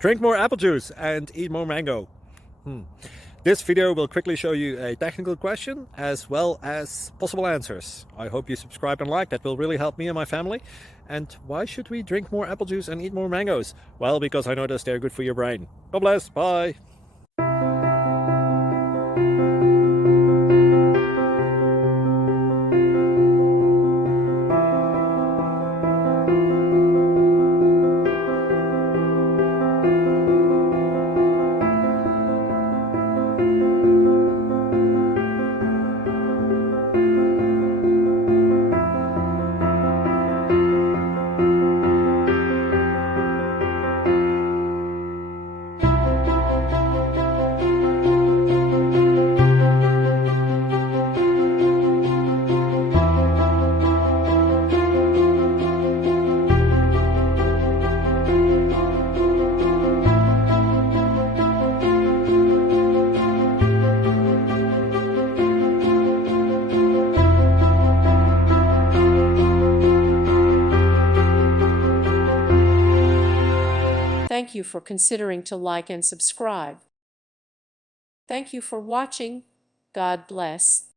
Drink more apple juice and eat more mango. This video will quickly show you a technical question as well as possible answers. I hope you subscribe and like, that will really help me and my family. And why should we drink more apple juice and eat more mangoes? Well, because I noticed they're good for your brain. God bless, bye. Thank you for considering to like and subscribe. Thank you for watching. God bless.